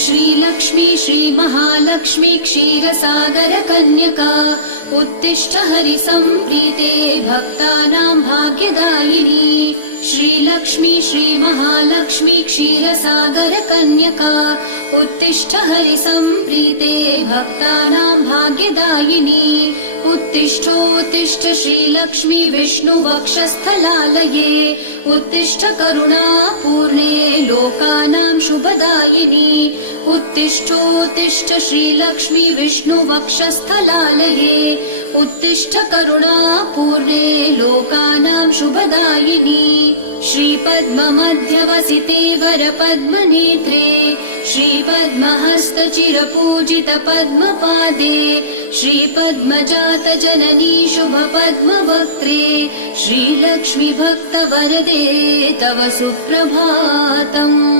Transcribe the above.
श्रीलक्ष्मी श्रीमहालक्ष्मी क्षीरसागर कन्यका उत्तिष्ठ हरिसम्प्रीते भक्तानां भाग्यदायिनी। श्रीलक्ष्मी श्रीमहालक्ष्मी क्षीरसागर कन्यका उत्तिष्ठ हरिसम्प्रीते भक्तानां भाग्यदायिनी। उत्तिष्ठोत्तिष्ठ श्रीलक्ष्मी विष्णुवक्षस्थलालये उत्तिष्ठ करुणापूर्णे लोकानां शुभदायिनी। उत्तिष्ठोत्तिष्ठ श्रीलक्ष्मी विष्णुवक्षस्थलालये उत्तिष्ठ करुणापूर्णे लोकानां शुभदायिनी। श्रीपद्ममध्यवसिते वरपद्मनेत्रे श्रीपद्महस्तचिरपूजित पद्मपादे श्रीपद्मजात जननी शुभपद्मवक्त्रे श्रीलक्ष्मी भक्तवरदे तव सुप्रभातम्।